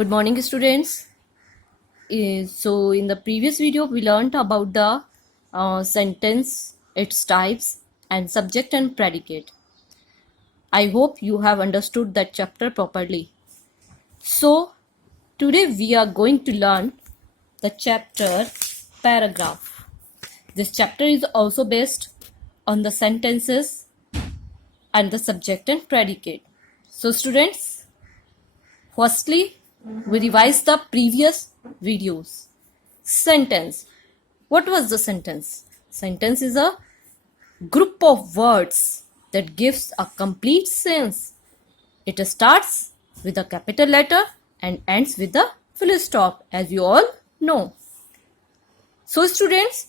Good morning, students. So in the previous video, we learned about the sentence, its types, and subject and predicate. I hope you have understood that chapter properly. So today we are going to learn the chapter paragraph. This chapter is also based on the sentences and the subject and predicate. So students, firstly, we revise the previous videos. Sentence. What was the sentence? Sentence is a group of words that gives a complete sense. It starts with a capital letter and ends with a full stop, as you all know. So students,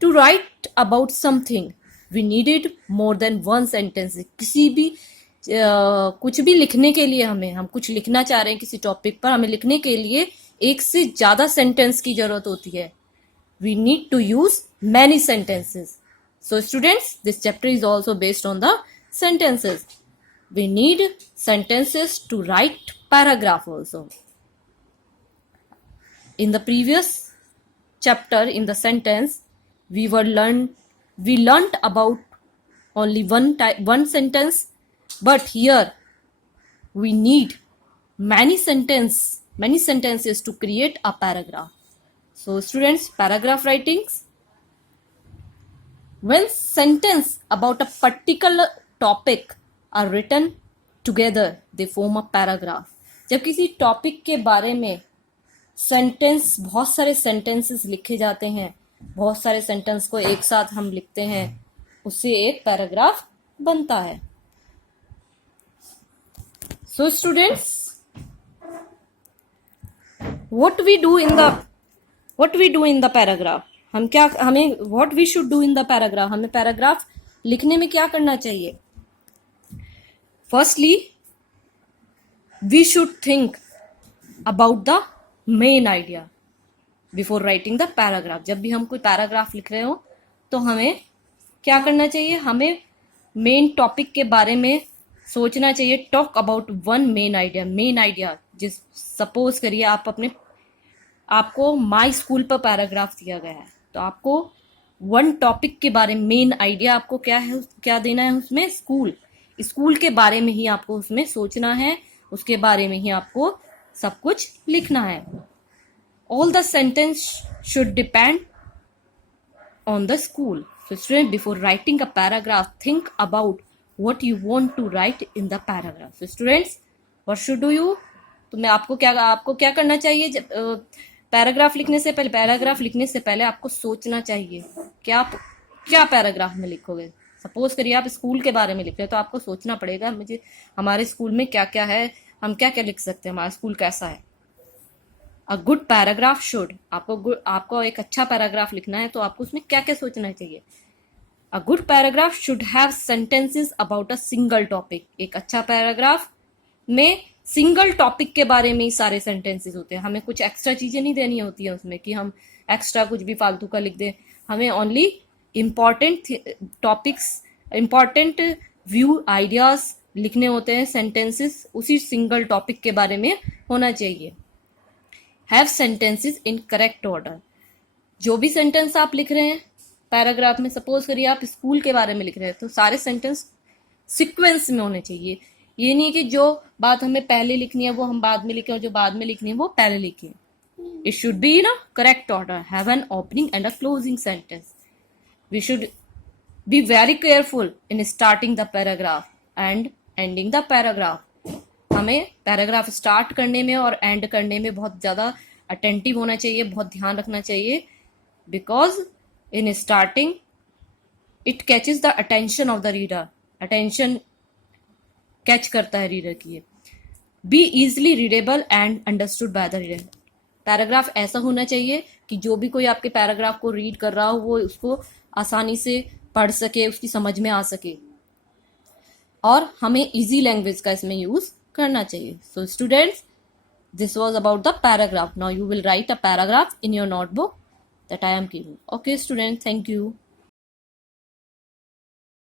to write about something, we needed more than one sentence. किसी भी कुछ भी लिखने के लिए हम कुछ लिखना चाह रहे हैं किसी टॉपिक पर, हमें लिखने के लिए एक से ज़्यादा सेंटेंस की ज़रूरत होती है. We need to use many sentences. So students, this chapter is also based on the sentences. We need sentences to write paragraph also. In the previous chapter, in the sentence, we learned about only one sentence, but here we need many sentences to create a paragraph. So students, paragraph writings. When sentence about a particular topic are written together, they form a paragraph. जब किसी topic के बारे में sentence, बहुत सारे sentences लिखे जाते हैं, बहुत सारे सेंटेंस को एक साथ हम लिखते हैं, उससे एक पैराग्राफ बनता है. So students, what we do in the paragraph, what we should do in the paragraph, हमें पैराग्राफ लिखने में क्या करना चाहिए? Firstly, we should think about the main idea before writing the paragraph. जब भी हम कोई पैराग्राफ लिख रहे हो तो हमें क्या करना चाहिए? हमें मेन टॉपिक के बारे में सोचना चाहिए. Talk about one main idea. जिस सपोज करिए आपको माई स्कूल पर पैराग्राफ दिया गया है, तो आपको वन टॉपिक के बारे में मेन आइडिया आपको क्या देना है उसमें? स्कूल के बारे में ही आपको उसमें सोचना है, उसके बारे में ही आपको सब कुछ लिखना है. All the sentence should depend on the school. So student, before writing a paragraph, think about what you want to write in the paragraph. So students, what should do you? तो मैं आपको क्या करना चाहिए? पैराग्राफ लिखने से पहले आपको सोचना चाहिए कि आप क्या पैराग्राफ में लिखोगे. सपोज करिए आप स्कूल के बारे में लिख रहे हैं, तो आपको सोचना पड़ेगा मुझे हमारे स्कूल में क्या क्या है, हम क्या क्या लिख सकते हैं, हमारा स्कूल कैसा है. अ गुड पैराग्राफ शुड, आपको एक अच्छा पैराग्राफ लिखना है तो आपको उसमें क्या क्या सोचना चाहिए. A good paragraph should have sentences about a single topic. एक अच्छा पैराग्राफ में सिंगल टॉपिक के बारे में ही सारे सेंटेंसेस होते हैं. हमें कुछ एक्स्ट्रा चीजें नहीं देनी होती है उसमें कि हम एक्स्ट्रा कुछ भी फालतू का लिख दें. हमें only important topics, important view ideas लिखने होते हैं. सेंटेंसेस उसी सिंगल टॉपिक के बारे में होना चाहिए. Have sentences in correct order. जो भी सेंटेंस आप लिख रहे हैं पैराग्राफ में, सपोज करिए आप स्कूल के बारे में लिख रहे हैं, तो सारे सेंटेंस सीक्वेंस में होने चाहिए. ये नहीं कि जो बात हमें पहले लिखनी है वो हम बाद में लिखें और जो बाद में लिखनी है वो पहले लिखें. It should be in a correct order. Have an opening and a closing sentence. We should be very careful in starting the paragraph and ending the paragraph. हमें पैराग्राफ स्टार्ट करने में और एंड करने में बहुत ज़्यादा अटेंटिव होना चाहिए, बहुत ध्यान रखना चाहिए. Because in starting it catches the attention of the reader. Attention catch करता है रीडर की. B easily readable and understood by the reader. Paragraph ऐसा होना चाहिए कि जो भी कोई आपके पैराग्राफ को रीड कर रहा हो वो उसको आसानी से पढ़ सके, उसकी समझ में आ सके. और हमें इजी लैंग्वेज का इसमें यूज करना चाहिए. So students, this was about the paragraph. Now you will write a paragraph in your notebook that I am giving. Okay students, thank you.